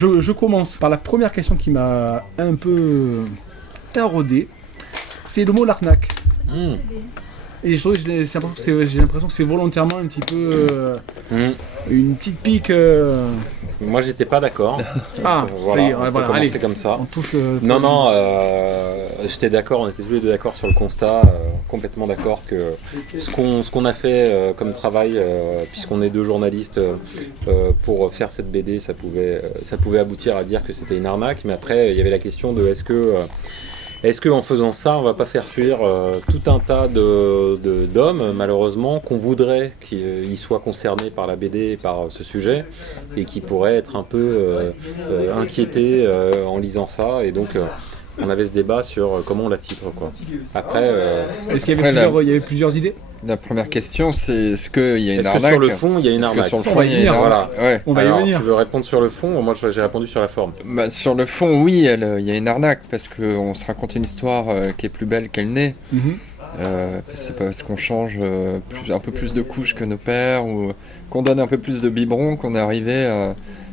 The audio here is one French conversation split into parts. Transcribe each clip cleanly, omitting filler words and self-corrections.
Je commence par la première question qui m'a un peu érodé. C'est le mot l'arnaque. Et je trouve que j'ai l'impression que c'est volontairement un petit peu une petite pique. Moi, j'étais pas d'accord. Ah, voilà, ça y est, on peut voilà, commencer allez, comme ça. on touche. Non, j'étais d'accord, on était tous les deux d'accord sur le constat, complètement d'accord que ce qu'on a fait comme travail, puisqu'on est deux journalistes, pour faire cette BD, ça pouvait aboutir à dire que c'était une arnaque, mais après, il y avait la question de est-ce qu'en faisant ça, on va pas faire fuir tout un tas d'hommes, malheureusement, qu'on voudrait qu'ils soient concernés par la BD et par ce sujet, et qui pourraient être un peu inquiétés en lisant ça, et donc on avait ce débat sur comment on la titre, quoi. Après, est-ce qu'il y avait plusieurs idées? La première question, c'est est-ce qu'il y a une arnaque? Est-ce que sur le fond, il y a une arnaque? Sur le fond, il y a une arnaque. Voilà. On va y venir. Tu veux répondre sur le fond? Moi, j'ai répondu sur la forme. Sur le fond, oui, il y a une arnaque, parce qu'on se raconte une histoire qui est plus belle qu'elle n'est. C'est parce qu'on change un peu plus de couches que nos pères, ou qu'on donne un peu plus de biberons, qu'on est arrivé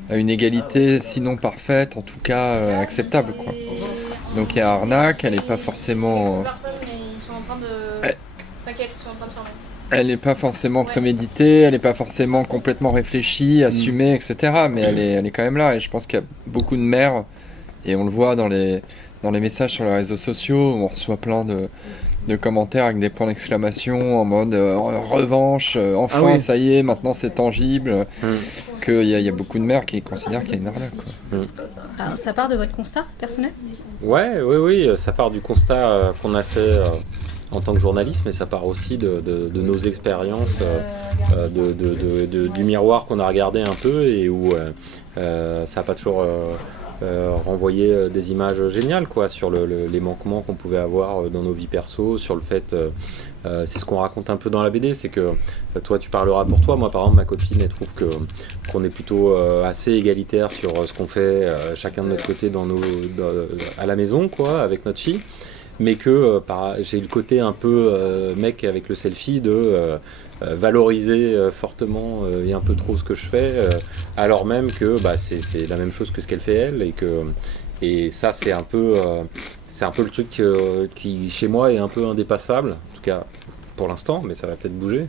à une égalité, sinon parfaite, en tout cas acceptable, quoi. Donc il y a arnaque, elle n'est pas forcément... Elle n'est pas forcément préméditée, elle n'est pas forcément complètement réfléchie, assumée, etc. Mais elle est quand même là. Et je pense qu'il y a beaucoup de mères, et on le voit dans les messages sur les réseaux sociaux, où on reçoit plein de commentaires avec des points d'exclamation en mode revanche, enfin, oui. Ça y est, maintenant c'est tangible. Qu'il y a beaucoup de mères qui considèrent qu'il y a une arnaque, quoi. Alors, ça part de votre constat personnel ? Oui, ça part du constat qu'on a fait en tant que journaliste, mais ça part aussi de nos expériences, du miroir qu'on a regardé un peu, et où ça n'a pas toujours renvoyé des images géniales, quoi, sur les manquements qu'on pouvait avoir dans nos vies perso, sur le fait, c'est ce qu'on raconte un peu dans la BD, c'est que toi tu parleras pour toi, moi par exemple ma copine elle trouve qu'on est plutôt assez égalitaire sur ce qu'on fait chacun de notre côté à la maison, quoi, avec notre fille. Mais que j'ai le côté un peu mec avec le selfie de valoriser fortement et un peu trop ce que je fais, alors même que c'est la même chose que ce qu'elle fait elle, et ça c'est un peu le truc qui chez moi est un peu indépassable, en tout cas pour l'instant, mais ça va peut-être bouger.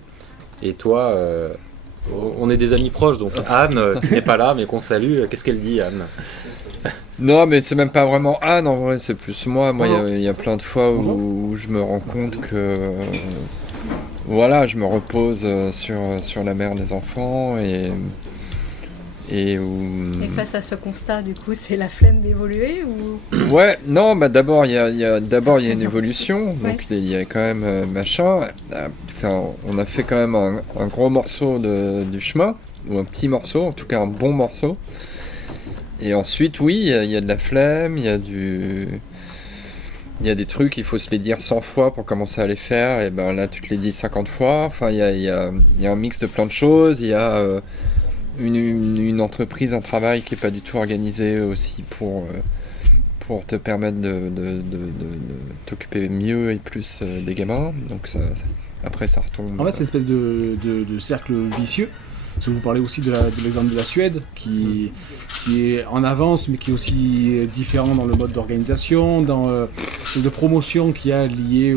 Et toi, on est des amis proches, donc Anne qui n'est pas là mais qu'on salue, qu'est-ce qu'elle dit, Anne? Non, mais c'est même pas vraiment Anne, en vrai, c'est plus moi. Moi, il y a plein de fois où je me rends compte que voilà, je me repose sur la mère des enfants, et face à ce constat, du coup, c'est la flemme d'évoluer, ou... Ouais, non, d'abord il y a une évolution, donc il y a quand même machin. Enfin, on a fait quand même un gros morceau du chemin, ou un petit morceau, en tout cas un bon morceau. Et ensuite, oui, il y a de la flemme, il y a des trucs, il faut se les dire 100 fois pour commencer à les faire, et ben là, tu te les dis 50 fois. Enfin, il y a un mix de plein de choses, il y a une entreprise, un travail qui n'est pas du tout organisé aussi pour te permettre de t'occuper mieux et plus des gamins. Donc après, ça retombe. En fait, c'est une espèce de cercle vicieux. Parce que vous parlez aussi de l'exemple de la Suède, qui est en avance, mais qui est aussi différent dans le mode d'organisation, dans de promotion qu'il y a lié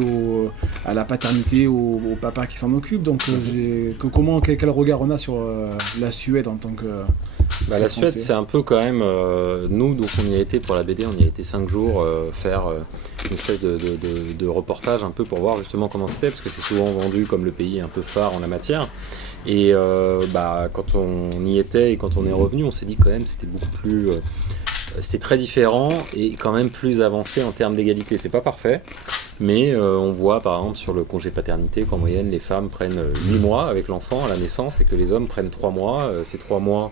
à la paternité, au papa qui s'en occupe. Donc, quel regard on a sur la Suède en tant que... la Suède, c'est un peu quand même... nous, donc on y a été pour la BD, on y a été 5 jours faire une espèce de reportage un peu pour voir justement comment c'était, parce que c'est souvent vendu comme le pays un peu phare en la matière. Et quand on y était et quand on est revenu, on s'est dit quand même c'était beaucoup plus... c'était très différent et quand même plus avancé en termes d'égalité. C'est pas parfait, mais on voit par exemple sur le congé paternité qu'en moyenne les femmes prennent 8 mois avec l'enfant à la naissance et que les hommes prennent 3 mois. Ces 3 mois,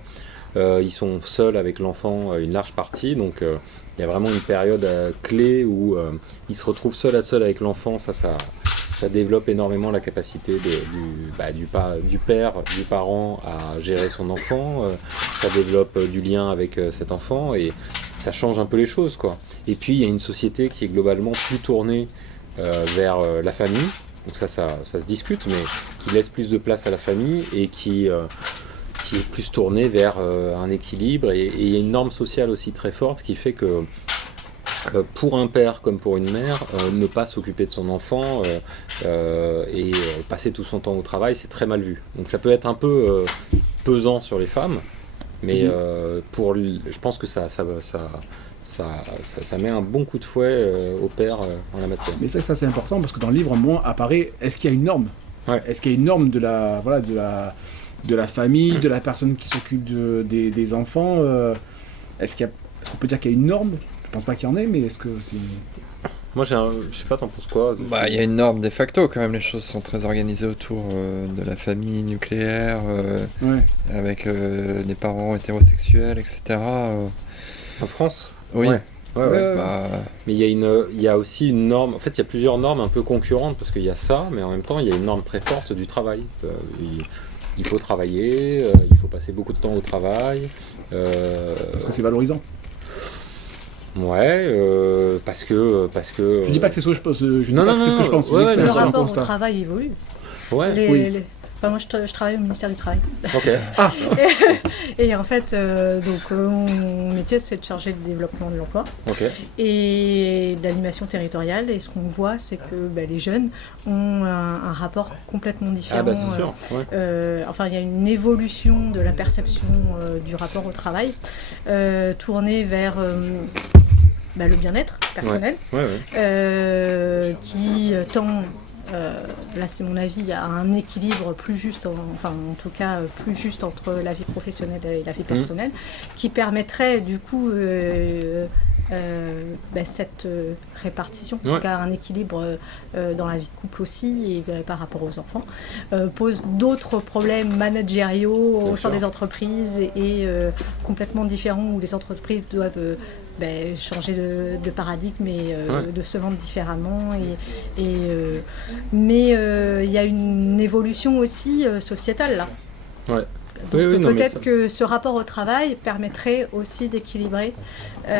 ils sont seuls avec l'enfant une large partie, donc il y a vraiment une période clé où ils se retrouvent seul à seul avec l'enfant. Ça développe énormément la capacité du père, du parent à gérer son enfant. Ça développe du lien avec cet enfant et ça change un peu les choses, quoi. Et puis il y a une société qui est globalement plus tournée vers la famille. Donc ça se discute, mais qui laisse plus de place à la famille et qui qui est plus tourné vers un équilibre, et il y a une norme sociale aussi très forte, ce qui fait que pour un père comme pour une mère, ne pas s'occuper de son enfant et passer tout son temps au travail, c'est très mal vu. Donc ça peut être un peu pesant sur les femmes, mais je pense que ça met un bon coup de fouet au père en la matière. Mais ça c'est important parce que dans le livre, moi, apparaît, est-ce qu'il y a une norme ? Ouais. Est-ce qu'il y a une norme de la famille, de la personne qui s'occupe des enfants est-ce qu'on peut dire qu'il y a une norme ? Je pense pas qu'il y en ait, mais est-ce que c'est... Moi, je sais pas, t'en penses quoi ? Il y a une norme de facto quand même, les choses sont très organisées autour de la famille nucléaire, avec les parents hétérosexuels, etc. En France ? Oui. Ouais. Mais Mais il y a aussi une norme, en fait il y a plusieurs normes un peu concurrentes, parce qu'il y a ça, mais en même temps il y a une norme très forte du travail. Il faut travailler, il faut passer beaucoup de temps au travail. Parce que c'est valorisant. Ouais, parce que. Je dis pas que c'est ce que je pense. Je dis Non, pas non, que c'est ce que je non, pense. ouais, C'est bien Le sûr, l'expérience, un rapport au constat. travail évolue. Ouais. Moi, je travaille au ministère du Travail. Ok. Et en fait, mon métier, c'est de charger le développement de l'emploi Ok. et d'animation territoriale. Et ce qu'on voit, c'est que les jeunes ont un rapport complètement différent. Ah bah c'est sûr. Ouais. Enfin, il y a une évolution de la perception du rapport au travail, tournée vers le bien-être personnel, qui tend, là c'est mon avis, à un équilibre plus juste, en tout cas plus juste entre la vie professionnelle et la vie personnelle, qui permettrait du coup cette répartition, en tout cas un équilibre dans la vie de couple aussi et par rapport aux enfants, pose d'autres problèmes managériaux au sein des entreprises et complètement différents, où les entreprises doivent changer de paradigme et de se vendre différemment. Mais il y a une évolution aussi sociétale là. Ouais. Donc, peut-être que ce rapport au travail permettrait aussi d'équilibrer ça.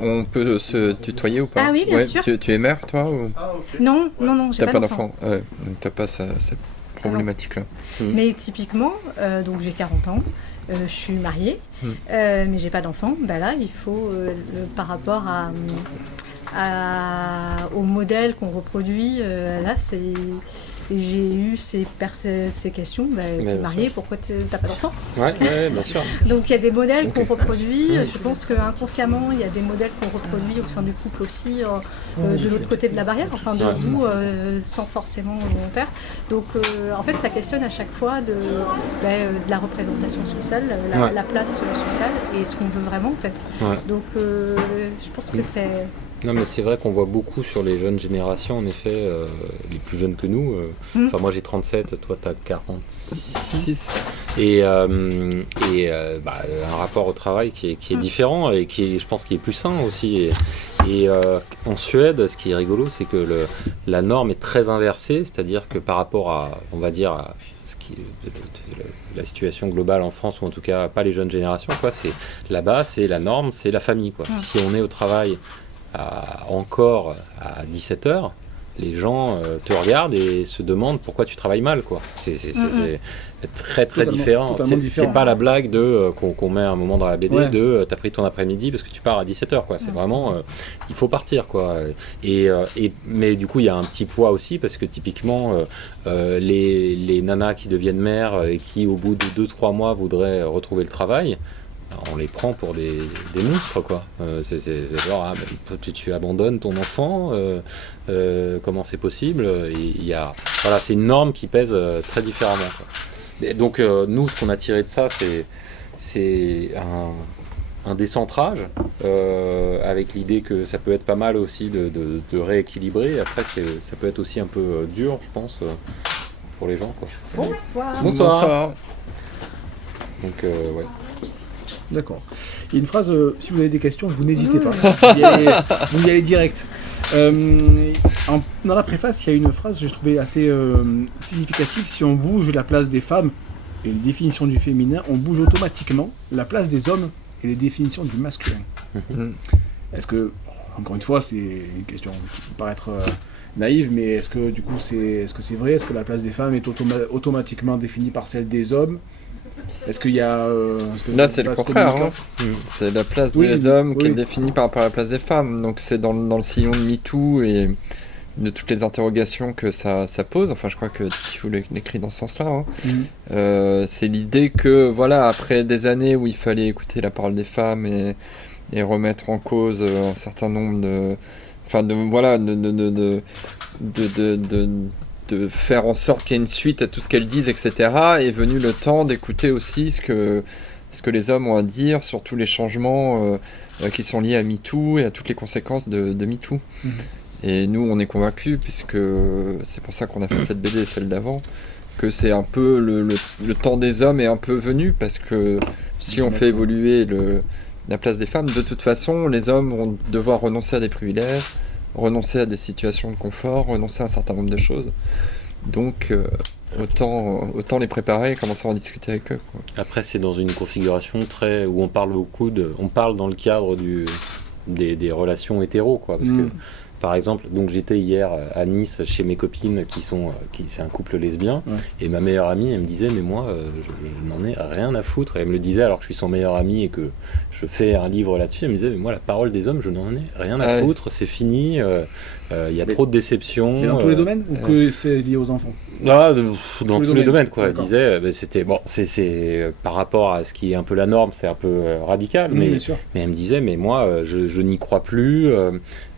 on peut se tutoyer ou pas? Ah oui, bien sûr. Tu es mère, toi ou... Non, j'ai T'as pas pas d'enfant. d'enfant. Donc t'as pas cette problématique-là. Mais typiquement, donc j'ai 40 ans, je suis mariée, mais j'ai pas d'enfant. Là, il faut, par rapport au modèle qu'on reproduit, là, j'ai eu ces questions. T'es mariée, pourquoi t'as pas d'enfant? Ouais, bien sûr. Donc il y a des modèles qu'on reproduit. Je pense qu'inconsciemment, il y a des modèles qu'on reproduit au sein du couple aussi, de l'autre côté de la barrière, enfin de vous, sans forcément volontaire. Donc en fait, ça questionne à chaque fois de la représentation sociale, la place sociale et ce qu'on veut vraiment en fait. Ouais. Donc je pense que c'est... Non mais c'est vrai qu'on voit beaucoup sur les jeunes générations, en effet, les plus jeunes que nous. Enfin moi j'ai 37, toi t'as 46. Et un rapport au travail qui est différent et je pense qui est plus sain aussi. Et en Suède, ce qui est rigolo, c'est que la norme est très inversée, c'est-à-dire que par rapport à, on va dire, à ce qui la situation globale en France, ou en tout cas pas les jeunes générations, quoi, c'est là-bas, c'est la norme, c'est la famille, quoi. Si on est au travail encore à 17h, les gens te regardent et se demandent pourquoi tu travailles mal, quoi. C'est très différent. C'est pas la blague qu'on met un moment dans la BD de t'as pris ton après-midi parce que tu pars à 17h, quoi. C'est vraiment il faut partir, quoi. Mais du coup il y a un petit poids aussi parce que typiquement les nanas qui deviennent mères et qui au bout de 2-3 mois voudraient retrouver le travail, on les prend pour des monstres, quoi. C'est genre, tu abandonnes ton enfant, comment c'est possible? C'est une norme qui pèse très différemment, quoi. Et donc nous, ce qu'on a tiré de ça, c'est un décentrage, avec l'idée que ça peut être pas mal aussi de rééquilibrer. Après, ça peut être aussi un peu dur, je pense, pour les gens, quoi. Bonsoir. Donc, ouais. D'accord. Il y a une phrase, si vous avez des questions, vous n'hésitez pas. Vous y allez direct. Dans la préface, il y a une phrase que je trouvais assez significative. Si on bouge la place des femmes et les définitions du féminin, on bouge automatiquement la place des hommes et les définitions du masculin. Est-ce que, encore une fois, c'est une question qui peut paraître naïve, mais est-ce que du coup est-ce que c'est vrai? Est-ce que la place des femmes est automatiquement définie par celle des hommes? Est-ce qu'il y a... Là, c'est le contraire. Hein. C'est la place des hommes qui est définie par rapport à la place des femmes. Donc c'est dans le sillon de MeToo et de toutes les interrogations que ça pose. Enfin, je crois que Titiou l'écrit dans ce sens-là. Hein. C'est l'idée que, voilà, après des années où il fallait écouter la parole des femmes et remettre en cause un certain nombre de... Enfin, de faire en sorte qu'il y ait une suite à tout ce qu'elles disent, etc. est venu le temps d'écouter aussi ce que les hommes ont à dire sur tous les changements qui sont liés à MeToo et à toutes les conséquences de MeToo. Et nous, on est convaincus, puisque c'est pour ça qu'on a fait cette BD et celle d'avant, que c'est un peu le temps des hommes est un peu venu, parce que si on fait évoluer la place des femmes, de toute façon, les hommes vont devoir renoncer à des privilèges, renoncer à des situations de confort, renoncer à un certain nombre de choses. Donc, autant les préparer et commencer à en discuter avec eux, quoi. Après, c'est dans une configuration où on parle on parle dans le cadre des relations hétéros, quoi, parce que par exemple, donc j'étais hier à Nice chez mes copines c'est un couple lesbien, et ma meilleure amie, elle me disait, mais moi, je n'en ai rien à foutre, et elle me le disait alors que je suis son meilleur ami et que je fais un livre là-dessus. Elle me disait, mais moi, la parole des hommes, je n'en ai rien à foutre, c'est fini, il y a trop de déceptions. Mais dans tous les domaines, ou que c'est lié aux enfants? Dans tous les domaines, quoi. Elle disait, c'était c'est par rapport à ce qui est un peu la norme, c'est un peu radical, mais elle me disait, mais moi, je n'y crois plus.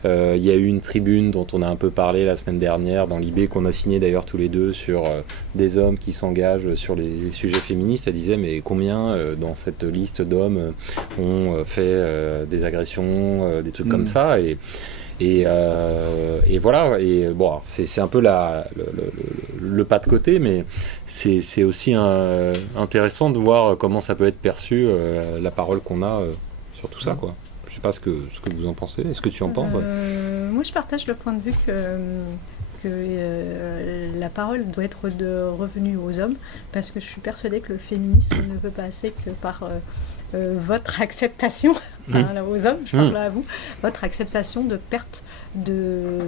Il y a eu une tribune dont on a un peu parlé la semaine dernière dans l'IB, qu'on a signé d'ailleurs tous les deux, sur des hommes qui s'engagent sur les sujets féministes. Elle disait, mais combien dans cette liste d'hommes ont fait des agressions, des trucs comme ça, et voilà, et bon, c'est un peu le pas de côté, mais c'est aussi intéressant de voir comment ça peut être perçu, la parole qu'on a sur tout ça, quoi. Je sais pas ce que vous en pensez. Est-ce que tu en penses? Moi, je partage le point de vue que la parole doit être revenue aux hommes, parce que je suis persuadée que le féminisme ne peut passer que par votre acceptation, aux hommes, je parle à vous, votre acceptation de perte de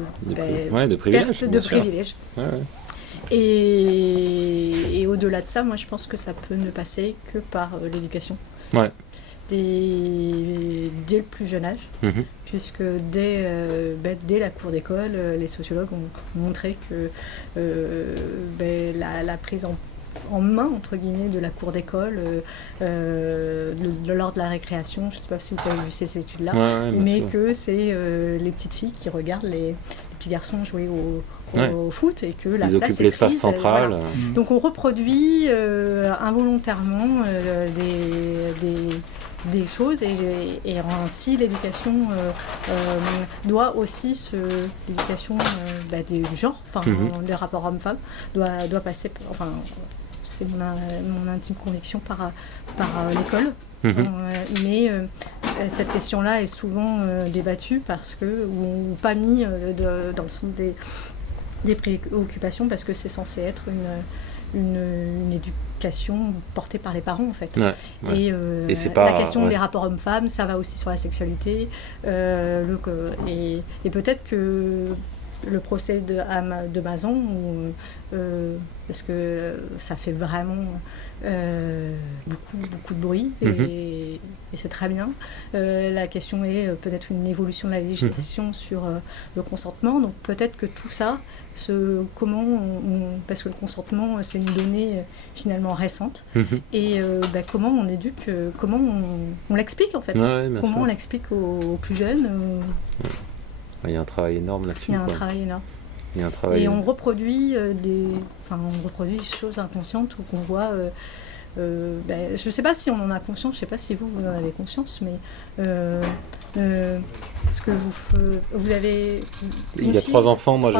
privilèges. Et au-delà de ça, moi, je pense que ça peut ne passer que par l'éducation. Dès le plus jeune âge, puisque dès la cour d'école, les sociologues ont montré que la prise en main, entre guillemets, de la cour d'école lors de la récréation, je ne sais pas si vous avez vu ces études-là, mais que c'est les petites filles qui regardent les petits garçons jouer au foot, et que la ils place occupent l'espace central. Voilà. Donc on reproduit involontairement des choses, et ainsi l'éducation doit aussi l'éducation du genre, des rapports hommes-femmes doit passer, enfin c'est mon intime conviction, par l'école. Mais cette question-là est souvent débattue ou pas mis dans le centre des préoccupations, parce que c'est censé être une éducation portée par les parents, en fait. Et c'est pas, la question des rapports hommes-femmes, ça va aussi sur la sexualité, et peut-être que le procès de Mazan, parce que ça fait vraiment beaucoup de bruit, et c'est très bien. La question est peut-être une évolution de la législation sur le consentement, donc peut-être que tout ça, parce que le consentement, c'est une donnée finalement récente, et comment on éduque, comment on l'explique, en fait, comment on l'explique aux plus jeunes. Il y a un travail énorme là-dessus. Il y a un travail énorme. Et on reproduit des choses inconscientes, ou qu'on voit. Je ne sais pas si on en a conscience, je ne sais pas si vous en avez conscience, mais ce que vous avez. Il y a 3 enfants, moi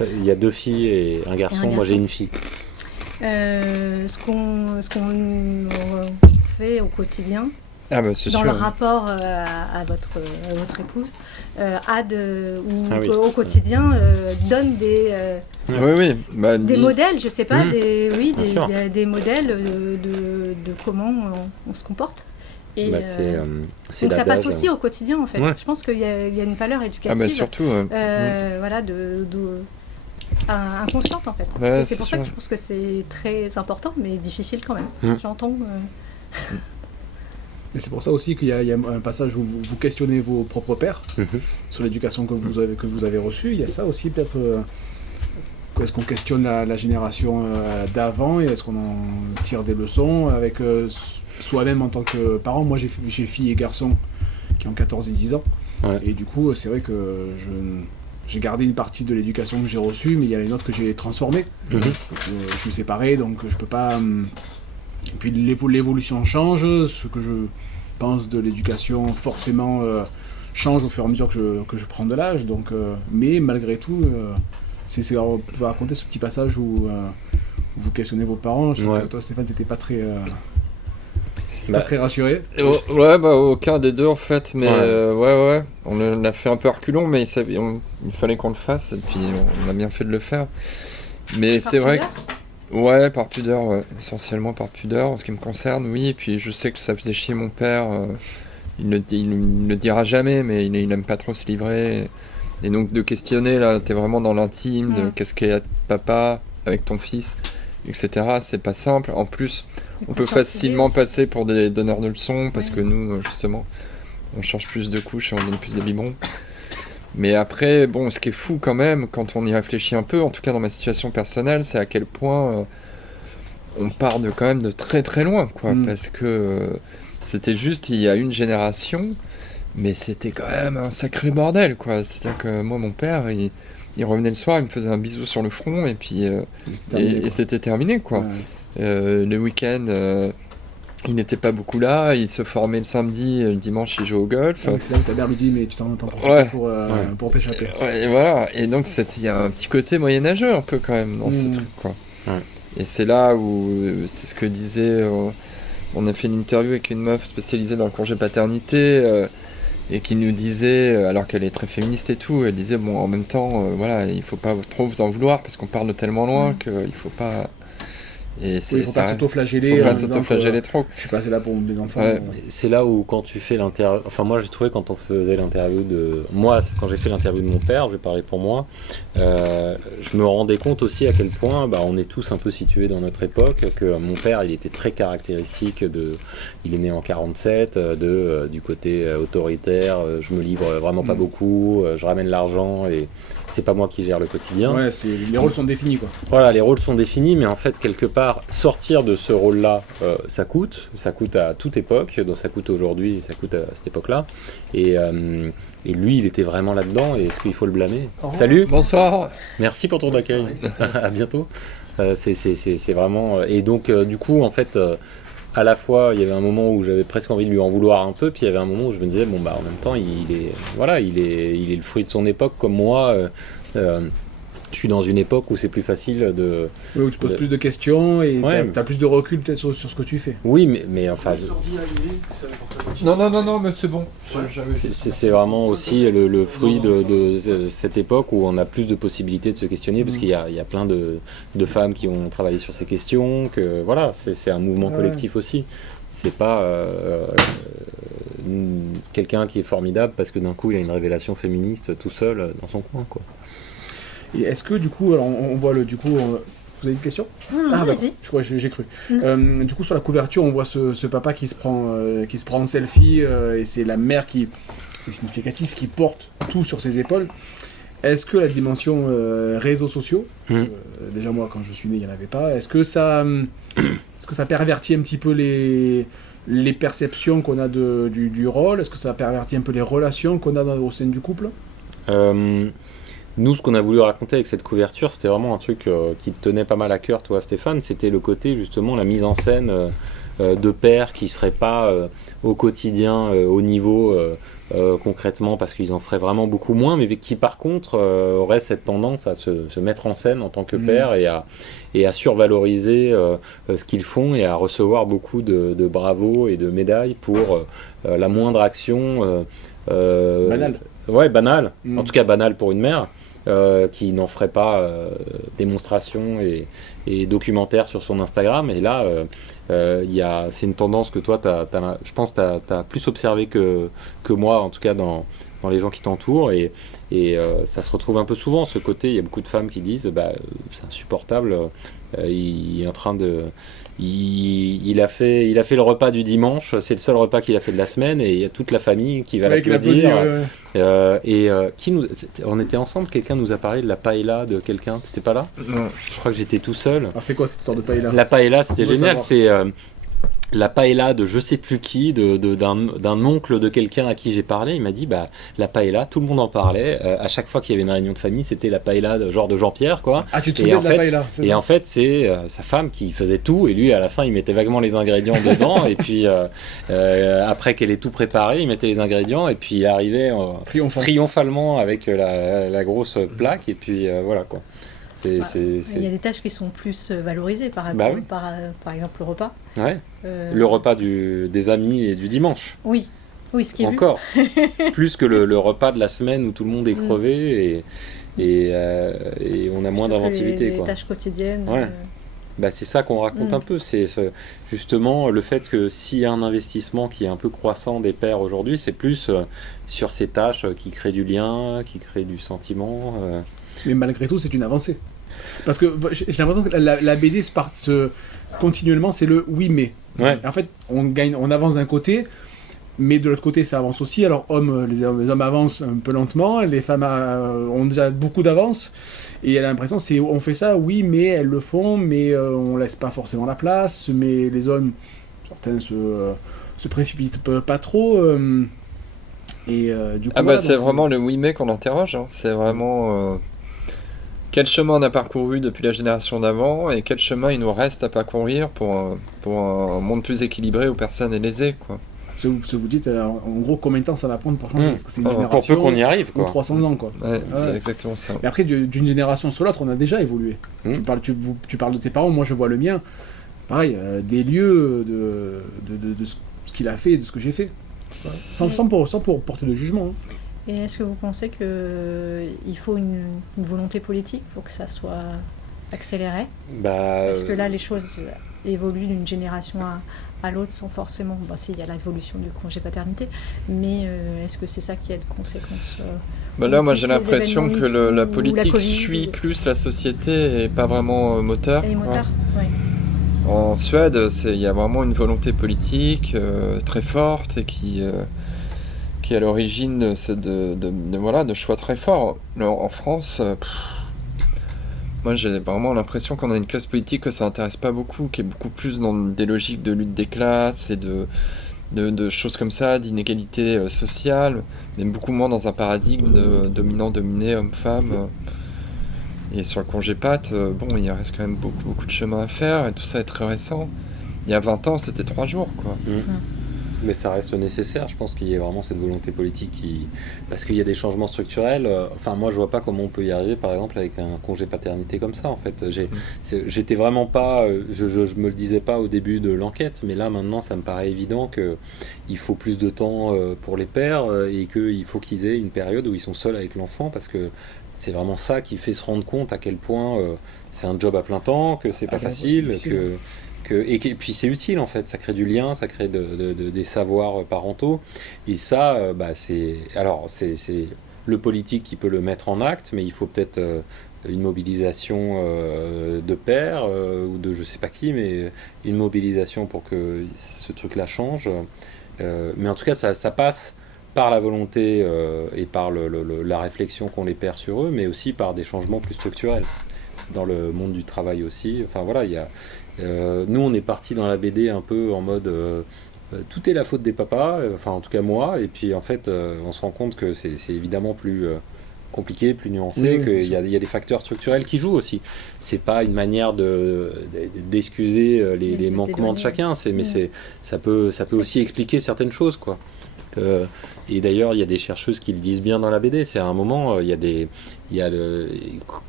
il y a 2 filles et un garçon, moi j'ai une fille. Ce qu'on fait au quotidien. Dans sûr, le rapport à votre épouse, au quotidien, donne des modèles, je sais pas, des modèles de comment on se comporte. Et donc ça passe aussi au quotidien, en fait. Je pense qu'il y a une valeur éducative. Surtout. Voilà, inconsciente en fait. Ouais, Et c'est pour ça sûr. que je pense que c'est très important, mais difficile quand même. J'entends. Et c'est pour ça aussi qu'il y a un passage où vous questionnez vos propres pairs sur l'éducation que vous avez reçue. Il y a ça aussi peut-être. Est-ce qu'on questionne la génération d'avant et est-ce qu'on en tire des leçons avec soi-même en tant que parent. Moi j'ai filles et garçons qui ont 14 et 10 ans. Ouais. Et du coup c'est vrai que j'ai gardé une partie de l'éducation que j'ai reçue, mais il y a une autre que j'ai transformée. Parce que, je suis séparé, donc je peux pas... Et puis l'évolution change, ce que je pense de l'éducation forcément change au fur et à mesure que je prends de l'âge. Donc, mais malgré tout, vous pouvez raconter ce petit passage où vous questionnez vos parents. Je sais que toi Stéphane, t'étais pas très... pas très rassuré. Ouais, aucun des deux en fait, mais ouais, on l'a fait un peu à reculons, mais il fallait qu'on le fasse, et puis on a bien fait de le faire. Mais c'est vrai que... Ouais, par pudeur, essentiellement par pudeur, en ce qui me concerne, oui, et puis je sais que ça faisait chier mon père, il ne le dira jamais, mais il n'aime pas trop se livrer, et donc de questionner, là, t'es vraiment dans l'intime, de qu'est-ce qu'il y a de papa avec ton fils, etc., c'est pas simple, en plus... On peut facilement passer pour des donneurs de leçons parce que nous, justement, on change plus de couches et on donne plus de biberons. Mais après, bon, ce qui est fou quand même, quand on y réfléchit un peu, en tout cas dans ma situation personnelle, c'est à quel point on part quand même de très très loin, quoi. Parce que c'était juste il y a une génération, mais c'était quand même un sacré bordel, quoi. C'est-à-dire que moi, mon père, il revenait le soir, il me faisait un bisou sur le front et puis et c'était terminé, quoi. Le week-end, il n'était pas beaucoup là, il se formait le samedi, le dimanche il jouait au golf. C'est là où ta mère lui dit mais tu t'en profiter pour t'échapper. Et voilà, et donc il y a un petit côté moyenâgeux un peu quand même dans ce truc, quoi. Et c'est là où, c'est ce que disait, on a fait une interview avec une meuf spécialisée dans le congé paternité, et qui nous disait, alors qu'elle est très féministe et tout, elle disait bon, en même temps, voilà, il faut pas trop vous en vouloir parce qu'on part de tellement loin qu'il faut pas... Et il faut pas s'auto-flageller. Faut pas s'auto-flageller trop. Je suis passé là pour des enfants. C'est là où quand tu fais l'interview... Enfin moi j'ai trouvé quand on faisait l'interview de... Moi quand j'ai fait l'interview de mon père, je vais parler pour moi, je me rendais compte aussi à quel point on est tous un peu situés dans notre époque, que mon père il était très caractéristique de... Il est né en 47, du côté autoritaire, je me livre vraiment pas beaucoup, je ramène l'argent et c'est pas moi qui gère le quotidien. Ouais, les rôles sont définis, quoi. Voilà, les rôles sont définis, mais en fait, quelque part, sortir de ce rôle-là, ça coûte à toute époque, donc ça coûte aujourd'hui et ça coûte à cette époque-là. Et lui, il était vraiment là-dedans, et est-ce qu'il faut le blâmer ? Salut ! Bonsoir ! Merci pour ton accueil, à bientôt. C'est vraiment... Et donc, du coup, en fait... à la fois, il y avait un moment où j'avais presque envie de lui en vouloir un peu, puis il y avait un moment où je me disais, bon, en même temps, il est le fruit de son époque, comme moi. Je suis dans une époque où c'est plus facile de... Oui, où tu poses plus de questions et t'as plus de recul peut-être sur ce que tu fais. Oui, mais enfin... Non, mais c'est bon. C'est vraiment aussi le fruit de cette époque où on a plus de possibilités de se questionner, parce qu'il y a plein de femmes qui ont travaillé sur ces questions, que voilà, c'est un mouvement collectif aussi. C'est pas quelqu'un qui est formidable parce que d'un coup il a une révélation féministe tout seul dans son coin, quoi. Et est-ce que du coup, alors on voit vous avez une question ? Vas-y. Je crois que j'ai cru. Du coup, sur la couverture, on voit ce papa qui se prend en selfie et c'est la mère c'est significatif, qui porte tout sur ses épaules. Est-ce que la dimension réseaux sociaux, déjà moi quand je suis né, il n'y en avait pas, est-ce que ça pervertit un petit peu les perceptions qu'on a du rôle ? Est-ce que ça pervertit un peu les relations qu'on a au sein du couple ? Nous, ce qu'on a voulu raconter avec cette couverture, c'était vraiment un truc qui te tenait pas mal à cœur, toi, Stéphane. C'était le côté, justement, la mise en scène de pères qui ne seraient pas au quotidien, au niveau, concrètement, parce qu'ils en feraient vraiment beaucoup moins, mais qui, par contre, auraient cette tendance à se mettre en scène en tant que père et à survaloriser ce qu'ils font et à recevoir beaucoup de bravos et de médailles pour la moindre action. Banale. Ouais, banale. En tout cas, banale pour une mère. Qui n'en ferait pas démonstration et documentaire sur son Instagram. Et là, c'est une tendance que toi, je pense que tu as plus observé que moi, en tout cas dans dans les gens qui t'entourent, et ça se retrouve un peu souvent, ce côté. Il y a beaucoup de femmes qui disent c'est insupportable, il est en train de... Il a fait le repas du dimanche, c'est le seul repas qu'il a fait de la semaine, et il y a toute la famille qui va l'applaudir. On était ensemble, quelqu'un nous a parlé de la paella de quelqu'un, t'étais pas là? Non. Je crois que j'étais tout seul. Alors c'est quoi cette histoire de paella? La paella, c'était génial, savoir. c'est la paella de je sais plus qui, d'un oncle de quelqu'un à qui j'ai parlé. Il m'a dit la paella, tout le monde en parlait, à chaque fois qu'il y avait une réunion de famille, c'était la paella de Jean-Pierre, quoi. Ah, tu te souviens de la paella, c'est ça? Et en fait, c'est sa femme qui faisait tout, et lui à la fin il mettait vaguement les ingrédients dedans, et puis après qu'elle ait tout préparé, il mettait les ingrédients, et puis il arrivait triomphalement avec la grosse plaque, et puis voilà, quoi. Il y a des tâches qui sont plus valorisées, par exemple le repas. Ouais. Le repas des amis et du dimanche. Oui, ce qui est encore plus que le repas de la semaine où tout le monde est crevé et on a moins d'inventivité. Les tâches quotidiennes. Ouais. C'est ça qu'on raconte un peu, c'est justement le fait que s'il y a un investissement qui est un peu croissant des pères aujourd'hui, c'est plus sur ces tâches qui créent du lien, qui créent du sentiment. Mais malgré tout, c'est une avancée. Parce que j'ai l'impression que la BD continuellement, c'est le oui mais. Ouais. En fait, on avance d'un côté, mais de l'autre côté, ça avance aussi. Alors, les hommes avancent un peu lentement, les femmes ont déjà beaucoup d'avance, et elle a l'impression on fait ça, oui, mais elles le font, mais on laisse pas forcément la place, mais les hommes, certains se précipitent pas trop. Et du coup, c'est vraiment le oui mais qu'on interroge, hein. C'est vraiment quel chemin on a parcouru depuis la génération d'avant et quel chemin il nous reste à parcourir pour un monde plus équilibré où personne n'est lésé, quoi. Vous dites, en gros, combien de temps ça va prendre pour changer, parce que c'est une génération pour peu qu'on y arrive, quoi. 300 ans, quoi. Ouais, c'est exactement ça. Et après, d'une génération sur l'autre, on a déjà évolué. Tu parles de tes parents, moi je vois le mien. Pareil, des lieux de ce qu'il a fait et de ce que j'ai fait. Ouais. Sans pour porter de jugement. Hein. Et est-ce que vous pensez qu'il faut une volonté politique pour que ça soit accéléré? Parce que là, les choses évoluent d'une génération à l'autre sans forcément... il y a l'évolution du congé paternité, mais est-ce que c'est ça qui a de conséquences là, moi j'ai l'impression que la politique suit plus la société et pas vraiment moteur. Et moteur, oui. En Suède, il y a vraiment une volonté politique très forte et qui est à l'origine de choix très forts. En France, moi j'ai vraiment l'impression qu'on a une classe politique que ça intéresse pas beaucoup, qui est beaucoup plus dans des logiques de lutte des classes et de choses comme ça, d'inégalité sociale, mais beaucoup moins dans un paradigme de dominant-dominé, homme-femme. Et sur le congé pat, il reste quand même beaucoup de chemin à faire, et tout ça est très récent. Il y a 20 ans, c'était 3 jours, quoi. Mais ça reste nécessaire, je pense qu'il y a vraiment cette volonté politique parce qu'il y a des changements structurels. Moi je vois pas comment on peut y arriver par exemple avec un congé paternité comme ça en fait. J'étais vraiment pas, je me le disais pas au début de l'enquête, mais là maintenant ça me paraît évident qu'il faut plus de temps pour les pères et qu'il faut qu'ils aient une période où ils sont seuls avec l'enfant, parce que c'est vraiment ça qui fait se rendre compte à quel point c'est un job à plein temps, que c'est pas facile, et puis c'est utile en fait, ça crée du lien, ça crée des savoirs parentaux, et ça c'est le politique qui peut le mettre en acte, mais il faut peut-être une mobilisation de pairs ou de je sais pas qui, mais une mobilisation pour que ce truc là change, mais en tout cas ça passe par la volonté et par la réflexion qu'ont les pairs sur eux, mais aussi par des changements plus structurels dans le monde du travail aussi. Nous on est parti dans la BD un peu en mode tout est la faute des papas, en tout cas moi, et puis en fait on se rend compte que c'est évidemment plus compliqué, plus nuancé, qu'il y a des facteurs structurels qui jouent aussi. C'est pas une manière d'excuser les manquements de chacun, ça peut aussi expliquer certaines choses, quoi. Et d'ailleurs il y a des chercheuses qui le disent bien dans la BD, c'est à un moment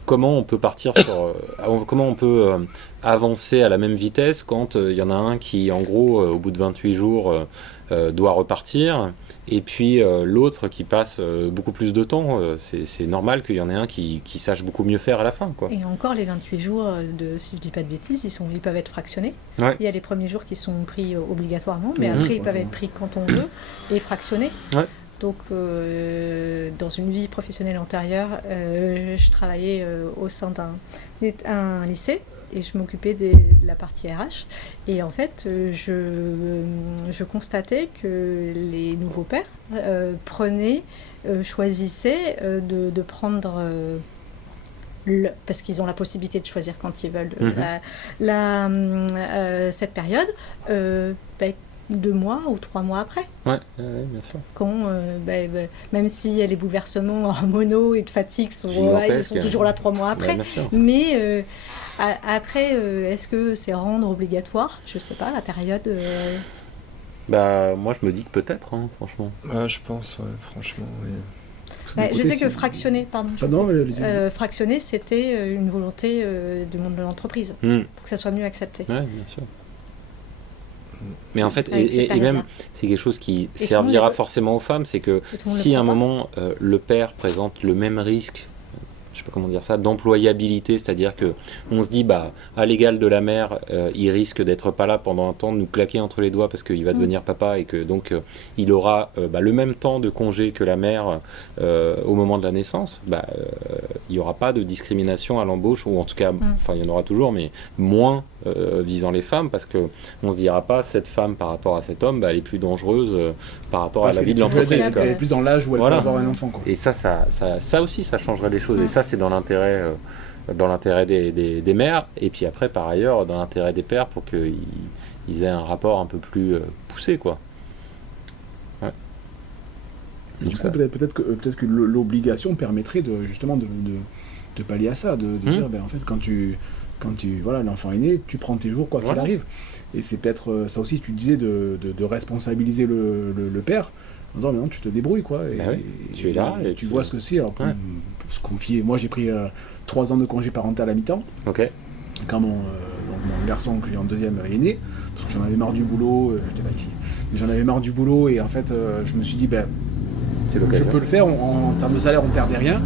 comment on peut partir sur comment on peut avancer à la même vitesse quand il y en a un qui en gros au bout de 28 jours doit repartir, et puis l'autre qui passe beaucoup plus de temps. C'est normal qu'il y en ait un qui sache beaucoup mieux faire à la fin, quoi. Et encore les 28 jours si je dis pas de bêtises, ils peuvent être fractionnés. Ouais. Il y a les premiers jours qui sont pris obligatoirement, mais après ils peuvent être pris quand on veut et fractionnés. Ouais. Donc, dans une vie professionnelle antérieure, je travaillais au sein d'un lycée et je m'occupais de la partie RH. Et en fait, je constatais que les nouveaux pères choisissaient de prendre... parce qu'ils ont la possibilité de choisir quand ils veulent cette période, 2 mois ou 3 mois après. Ouais, bien sûr. Quand, même si les bouleversements hormonaux et de fatigue sont toujours là 3 mois après. Ouais, mais après, est-ce que c'est rendre obligatoire? Je sais pas, la période... Moi, je me dis que peut-être, hein, franchement. Ouais, je pense, franchement, oui. Je sais que fractionner, fractionner, c'était une volonté du monde de l'entreprise, pour que ça soit mieux accepté. Oui, bien sûr. Mais en fait, et même, c'est quelque chose qui servira forcément aux femmes, c'est que si à un moment, le père présente le même risque, je sais pas comment dire ça, d'employabilité, c'est-à-dire que on se dit, à l'égal de la mère, il risque d'être pas là pendant un temps, de nous claquer entre les doigts parce qu'il va devenir papa et que donc il aura le même temps de congé que la mère au moment de la naissance, il n'y aura pas de discrimination à l'embauche, ou en tout cas, il y en aura toujours, mais moins visant les femmes, parce que on se dira pas, cette femme par rapport à cet homme, elle est plus dangereuse par rapport à la vie de l'entreprise. Elle est plus dans l'âge où elle peut avoir un enfant. Quoi. Et ça aussi, ça changerait des choses. Et ça, c'est dans l'intérêt des mères, et puis après, par ailleurs, dans l'intérêt des pères, pour qu'ils aient un rapport un peu plus poussé, quoi. Ouais. Du coup, peut-être que l'obligation permettrait justement de pallier à ça, de dire, en fait, quand tu l'enfant est né, tu prends tes jours quoi qu'il arrive. Et c'est peut-être ça aussi, tu disais, de responsabiliser le père, en disant, mais non, tu te débrouilles, quoi. Et, tu es là. Et tu vois ce que c'est. Alors, se confier. Moi, j'ai pris 3 ans de congé parental à mi-temps. Ok. Quand mon garçon, que j'ai en deuxième, est né, parce que j'en avais marre du boulot, j'étais pas ici, mais j'en avais marre du boulot, et en fait, je me suis dit, je peux le faire, en termes de salaire, on perdait rien.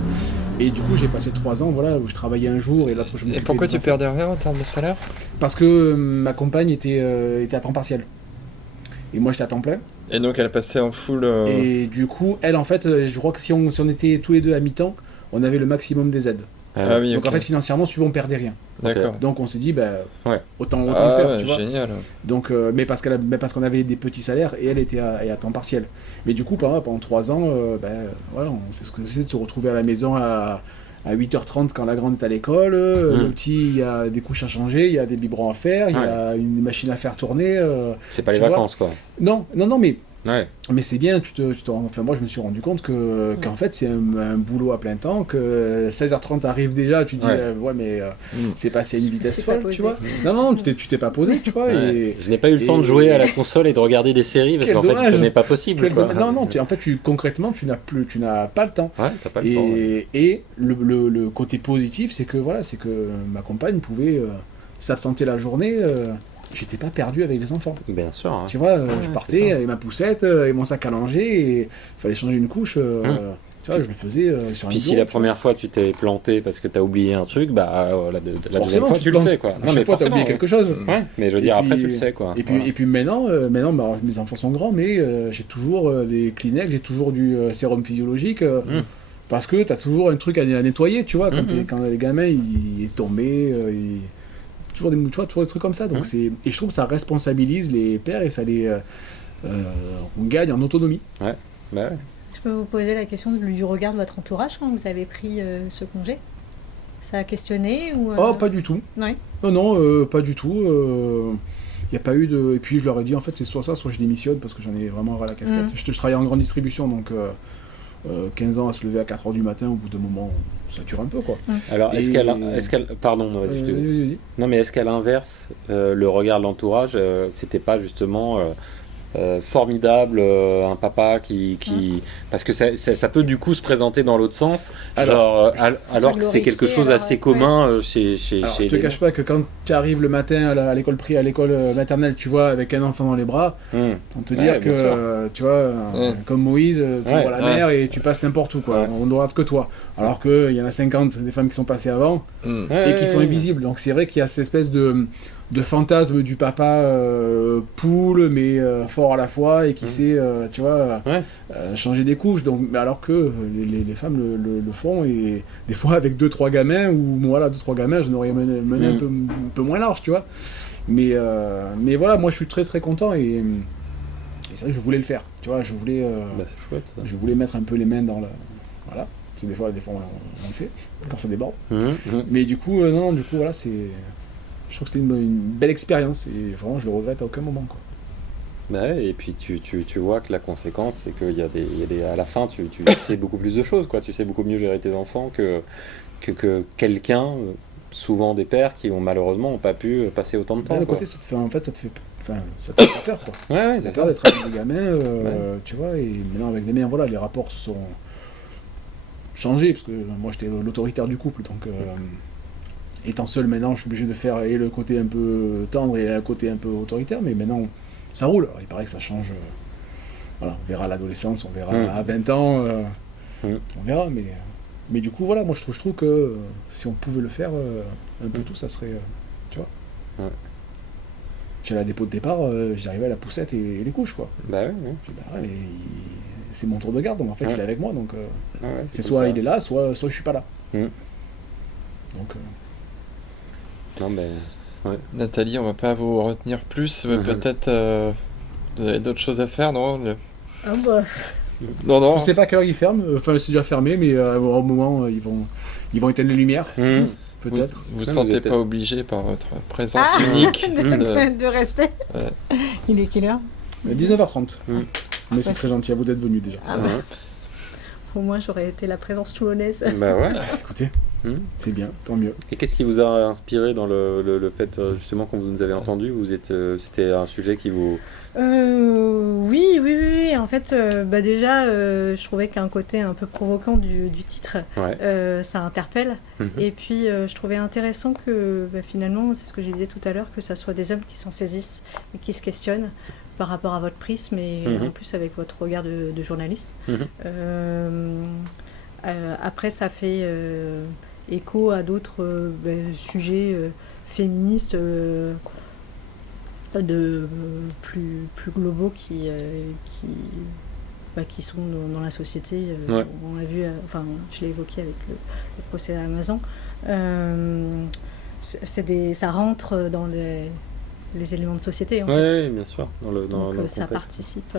Et du coup, j'ai passé 3 ans où je travaillais un jour et l'autre je m'occupais. Et pourquoi tu perdais rien en termes de salaire? Parce que ma compagne était à temps partiel. Et moi, j'étais à temps plein. Et donc, elle passait en full... Et du coup, elle, en fait, je crois que si on était tous les deux à mi-temps, on avait le maximum des aides. Donc en fait, financièrement, si on perdait rien. D'accord. Donc on s'est dit, autant le faire, tu vois. Génial. Donc, mais parce qu'on avait des petits salaires et elle était à temps partiel. Mais du coup, pendant 3 ans, c'est ce que c'est de se retrouver à la maison à 8h30 quand la grande est à l'école. Le petit, il y a des couches à changer, il y a des biberons à faire, il y a une machine à faire tourner. C'est pas les vacances, quoi. Non, mais... Ouais. Mais c'est bien, moi je me suis rendu compte qu'en fait c'est un boulot à plein temps, que 16h30 arrive déjà, tu dis c'est passé à une vitesse folle, tu vois. Non, tu t'es pas posé, tu vois. Et, je n'ai pas eu le temps de jouer à la console et de regarder des séries parce qu'en fait ce n'est pas possible. Non, en fait concrètement tu n'as pas le temps. Ouais, t'as pas le temps. Et le côté positif c'est que ma compagne pouvait s'absenter la journée. J'étais pas perdu avec les enfants. Bien sûr. Hein. Tu vois, je partais avec ma poussette et mon sac à langer et il fallait changer une couche. Tu vois, je le faisais sur un Puis si la première fois tu t'es planté parce que t'as oublié un truc, la deuxième fois tu le sais, quoi. Non, mais forcément, t'as oublié quelque chose. Ouais, mais je veux dire, après tu le sais, quoi. Et puis maintenant mes enfants sont grands, mais j'ai toujours des Kleenex, j'ai toujours du sérum physiologique. Parce que t'as toujours un truc à nettoyer, tu vois, quand les gamins il est tombé, toujours des mouchoirs, toujours des trucs comme ça. Donc et je trouve que ça responsabilise les pères et ça on gagne en autonomie. Ouais. Je peux vous poser la question du regard de votre entourage quand vous avez pris ce congé? Ça a questionné ou Oh, pas du tout. Oui. Non, pas du tout. Il n'y a pas eu de... Et puis je leur ai dit, en fait, c'est soit ça, soit je démissionne parce que j'en ai vraiment ras la casquette. Je travaillais en grande distribution, donc 15 ans à se lever à 4h du matin, au bout d'un moment, on sature un peu, quoi. Alors, est-ce qu'elle... Pardon, vas-y, je te dis. Non, mais est-ce qu'à l'inverse, le regard de l'entourage, c'était pas justement... formidable, un papa qui parce que ça peut du coup se présenter dans l'autre sens, alors que c'est quelque chose assez commun chez je te cache pas que quand tu arrives le matin à l'école maternelle, tu vois, avec un enfant dans les bras, on te dire que tu vois, comme Moïse, tu vois la mer et tu passes n'importe où, quoi. On ne regarde que toi, alors qu'il y en a 50 des femmes qui sont passées avant et qui sont invisibles. Donc c'est vrai qu'il y a cette espèce de fantasme du papa poule mais fort à la fois et qui sait tu vois changer des couches, donc mais alors que les femmes le font, et des fois avec 2-3 gamins, ou voilà 2-3 gamins je n'aurais mené un peu moins large, tu vois, mais voilà, moi je suis très très content, et c'est vrai que je voulais le faire, tu vois, je voulais c'est chouette, ça. je voulais mettre un peu les mains dans la voilà, parce que des fois on le fait quand ça déborde, mais du coup non, du coup voilà, c'est, je trouve que c'était une belle expérience, et vraiment je le regrette à aucun moment, quoi. Ouais, et puis tu vois que la conséquence, c'est qu'il y a des à la fin, tu sais beaucoup plus de choses, quoi. Tu sais beaucoup mieux gérer tes enfants que quelqu'un, souvent des pères qui ont malheureusement pas pu passer autant de temps. D'un quoi. côté, ça te fait peur, quoi. Ouais, Ça c'est fait peur ça. d'être avec des gamins, tu vois, et maintenant avec les miens, voilà, les rapports se sont changés, parce que moi j'étais l'autoritaire du couple, donc étant seul maintenant, je suis obligé de faire et le côté un peu tendre et le côté un peu autoritaire, mais maintenant ça roule. Alors, il paraît que ça change, voilà, on verra à l'adolescence, on verra à 20 ans, on verra, mais du coup voilà, moi je trouve que si on pouvait le faire un peu tout, ça serait, tu vois. J'ai la dépôt de départ, j'arrivais à la poussette et les couches, quoi. Bah ouais. Je dis, bah ouais, mais c'est mon tour de garde, donc en fait il est avec moi, donc c'est tout soit ça. il est là, soit je suis pas là. Mm. Donc Non, mais Nathalie, on va pas vous retenir plus, mais peut-être vous avez d'autres choses à faire, non Ah bah, Non. je sais pas à quelle heure ils ferment, enfin c'est déjà fermé, mais au moment ils vont éteindre les lumières, peut-être. Vous Ouais, sentez vous êtes- pas obligé par votre présence unique de rester. Ouais. Il est quelle heure 19h30. Mais c'est Ouais, très gentil à vous d'être venus déjà. Ah bah, au moins j'aurais été la présence toulonnaise. Bah ouais. Écoutez, Mm. c'est bien, tant mieux. Et qu'est-ce qui vous a inspiré dans le fait, justement, quand vous nous avez entendu, c'était un sujet qui vous... Oui. En fait, déjà, je trouvais qu'un côté un peu provoquant du titre, ça interpelle. Et puis, je trouvais intéressant que finalement, c'est ce que je disais tout à l'heure, que ça soit des hommes qui s'en saisissent et qui se questionnent par rapport à votre prisme, et en plus avec votre regard de journaliste. Après, ça fait écho à d'autres sujets féministes plus globaux qui sont dans la société. On a vu, je l'ai évoqué avec le procès Amazon. Ça rentre dans les éléments de société, en fait. Oui, bien sûr. Dans le Ça contexte. participe.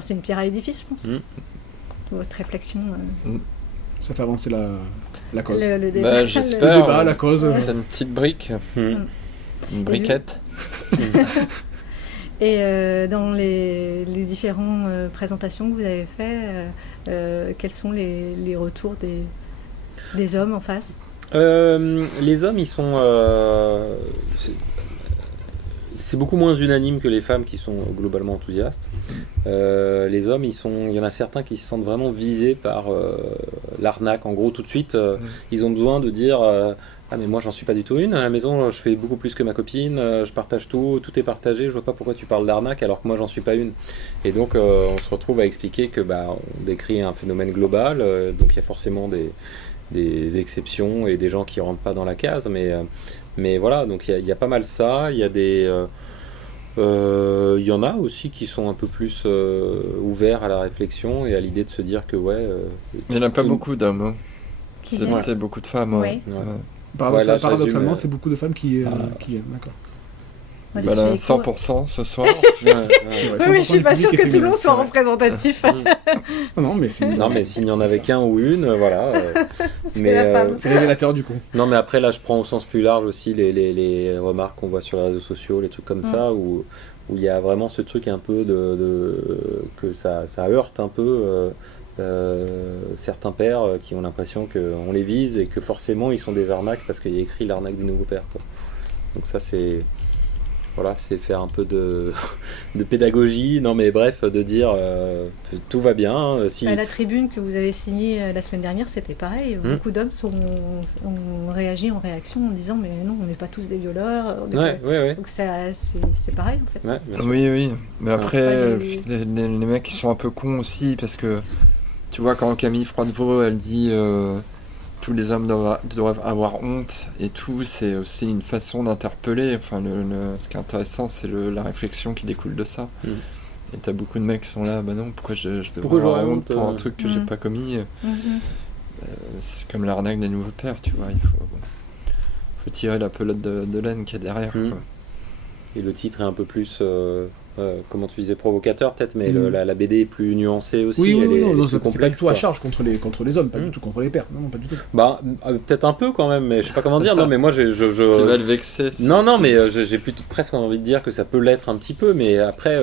C'est une pierre à l'édifice, je pense. Votre réflexion. Ça fait avancer la cause. Le débat. Le j'espère. débat, la cause. C'est une petite brique, une briquette. Et dans les différentes présentations que vous avez faites, quels sont les retours des hommes en face ? Les hommes, ils sont... c'est beaucoup moins unanime que les femmes qui sont globalement enthousiastes. Les hommes, il y en a certains qui se sentent vraiment visés par l'arnaque. En gros, tout de suite, ils ont besoin de dire ah mais moi j'en suis pas du tout une. À la maison, je fais beaucoup plus que ma copine. Je partage tout est partagé. Je vois pas pourquoi tu parles d'arnaque alors que moi j'en suis pas une. Et donc on se retrouve à expliquer que on décrit un phénomène global. Donc il y a forcément des exceptions et des gens qui rentrent pas dans la case, mais voilà, donc il y a pas mal ça. Il y a il y en a aussi qui sont un peu plus ouverts à la réflexion et à l'idée de se dire que Il n'y en a pas beaucoup d'hommes. Hein. Qui C'est viennent. c'est beaucoup de femmes. Ouais. Là, je Paradoxalement, résume, c'est beaucoup de femmes qui aiment, d'accord. Moi, je Voilà, fais écho. 100% ce soir. C'est vrai, Oui, mais je 100% suis du pas public sûre est que féminin, Toulon c'est soit vrai. représentatif. Non, mais c'est... Non, mais s'il n'y en avait c'est qu'un ou une, voilà. C'est mais la femme. C'est révélateur, du coup. non, mais après là, je prends au sens plus large aussi les remarques qu'on voit sur les réseaux sociaux, les trucs comme ça, où il y a vraiment ce truc un peu que ça heurte un peu certains pères qui ont l'impression qu'on les vise et que forcément ils sont des arnaques parce qu'il y a écrit l'arnaque du nouveau père, quoi. Donc ça c'est faire un peu de pédagogie, non mais bref, de dire tout va bien. Si... À la tribune que vous avez signée la semaine dernière, c'était pareil. Beaucoup d'hommes ont réagi en réaction en disant mais non, on n'est pas tous des violeurs. Ouais. Donc c'est pareil en fait. Ouais, bien sûr. Oui. Mais après, Ouais, les mecs, ils sont un peu cons aussi, parce que, tu vois, quand Camille Froidevaux, elle dit tous les hommes doivent avoir honte et tout, c'est aussi une façon d'interpeller. Enfin, ce qui est intéressant, c'est la réflexion qui découle de ça. Et t'as beaucoup de mecs qui sont là, bah non, pourquoi je devrais avoir honte pour un truc que j'ai pas commis. C'est comme l'arnaque des nouveaux pères, tu vois, il faut tirer la pelote de laine qu'il y a derrière. Quoi. Et le titre est un peu plus, comment tu disais, provocateur peut-être, mais la BD est plus nuancée aussi, elle est plus complexe. C'est pas du tout à charge contre les hommes, pas du tout contre les pères, non, pas du tout. Bah, peut-être un peu quand même, mais je sais pas comment dire, non mais moi je Tu vas le vexer. Non, mais j'ai presque envie de dire que ça peut l'être un petit peu, mais après,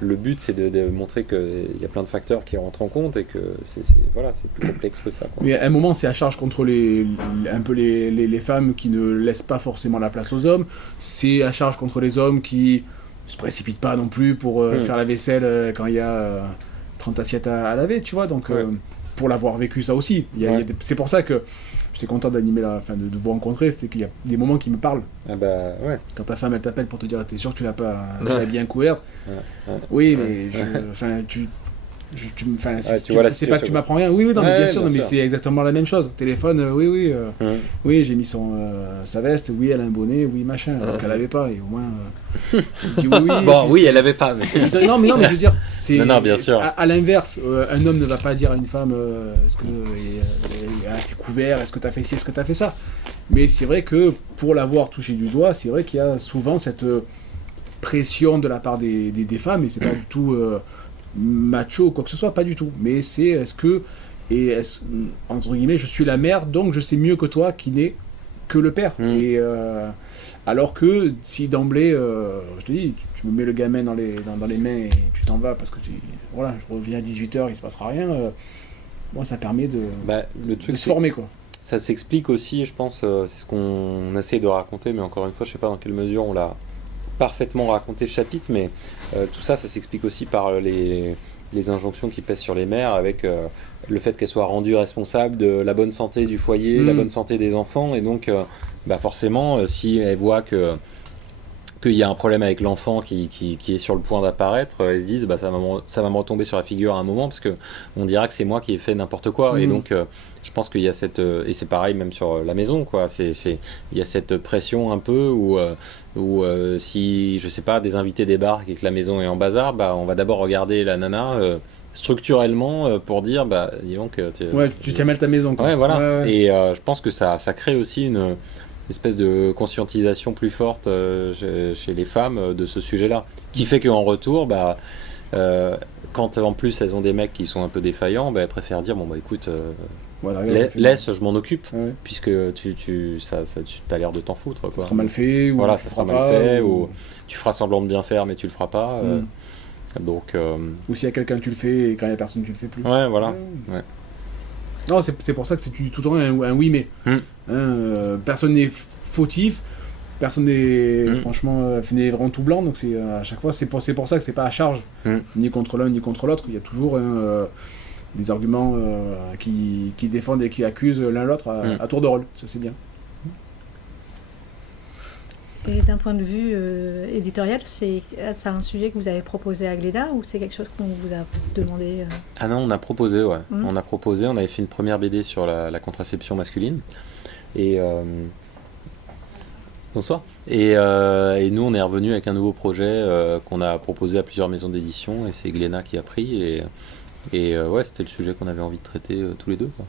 le but c'est de montrer qu'il y a plein de facteurs qui rentrent en compte et que c'est plus complexe que ça. Quoi. Mais à un moment, c'est à charge contre les femmes qui ne laissent pas forcément la place aux hommes, c'est à charge contre les hommes qui se précipitent pas non plus pour faire la vaisselle quand il y a 30 assiettes à laver, tu vois, donc pour l'avoir vécu ça aussi. C'est pour ça que j'étais content d'animer de vous rencontrer, c'était qu'il y a des moments qui me parlent. Ah bah ouais. Quand ta femme elle t'appelle pour te dire t'es sûr que tu l'as pas bien couverte. Oui, mais c'est pas que tu m'apprends rien. Oui, non, mais bien sûr, mais c'est exactement la même chose. Téléphone, oui, j'ai mis sa veste, oui, elle a un bonnet, oui, machin, alors qu'elle avait pas, et au moins. Je dis oui. Bon, oui, elle avait pas. Mais... Non, mais je veux dire, c'est. Non, bien sûr. À l'inverse, un homme ne va pas dire à une femme, est-ce que c'est couvert, est-ce que t'as fait ci, est-ce que t'as fait ça. Mais c'est vrai que pour l'avoir touché du doigt, c'est vrai qu'il y a souvent cette pression de la part des femmes, et c'est pas du tout. Macho ou quoi que ce soit, pas du tout, mais c'est entre guillemets, je suis la mère donc je sais mieux que toi qui n'est que le père. Et alors que si d'emblée je te dis, tu me mets le gamin dans les mains et tu t'en vas parce que je reviens à 18h, il se passera rien, moi ça permet de se former, quoi. Ça s'explique aussi, je pense, c'est ce qu'on essaie de raconter, mais encore une fois je sais pas dans quelle mesure on l'a parfaitement raconté ce chapitre, mais tout ça s'explique aussi par les injonctions qui pèsent sur les mères, avec le fait qu'elles soient rendues responsables de la bonne santé du foyer, la bonne santé des enfants, et donc forcément si elles voient qu'il y a un problème avec l'enfant qui est sur le point d'apparaître, elles se disent ça va me retomber sur la figure à un moment parce que on dira que c'est moi qui ai fait n'importe quoi. Et donc je pense qu'il y a cette et c'est pareil même sur la maison, quoi. Il y a cette pression un peu où si je sais pas, des invités débarquent et que la maison est en bazar, on va d'abord regarder la nana structurellement pour dire dis donc tu t'aimes ta maison, quoi. Ouais, voilà. Et je pense que ça crée aussi une espèce de conscientisation plus forte chez les femmes de ce sujet-là, qui fait qu'en retour, quand en plus elles ont des mecs qui sont un peu défaillants, elles préfèrent dire écoute, laisse, je m'en occupe, puisque tu as l'air de t'en foutre, quoi. Ça sera mal fait, ou ça sera mal fait, ou tu feras semblant de bien faire mais tu le feras pas. Donc ou s'il y a quelqu'un tu le fais et quand il y a personne tu le fais plus. Ouais, voilà. Ouais. Non, c'est pour ça que c'est tout le temps un oui mais. Personne n'est fautif, personne n'est franchement n'est vraiment tout blanc, donc c'est à chaque fois c'est pour ça que c'est pas à charge ni contre l'un ni contre l'autre. Il y a toujours des arguments qui défendent et qui accusent l'un l'autre à tour de rôle. Ça c'est bien. Et d'un point de vue éditorial, c'est un sujet que vous avez proposé à Glénat ou c'est quelque chose qu'on vous a demandé Ah non, on a proposé, ouais. On avait fait une première BD sur la contraception masculine. Et bonsoir. Et nous, on est revenu avec un nouveau projet qu'on a proposé à plusieurs maisons d'édition, et c'est Glénat qui a pris. Et c'était le sujet qu'on avait envie de traiter tous les deux, quoi.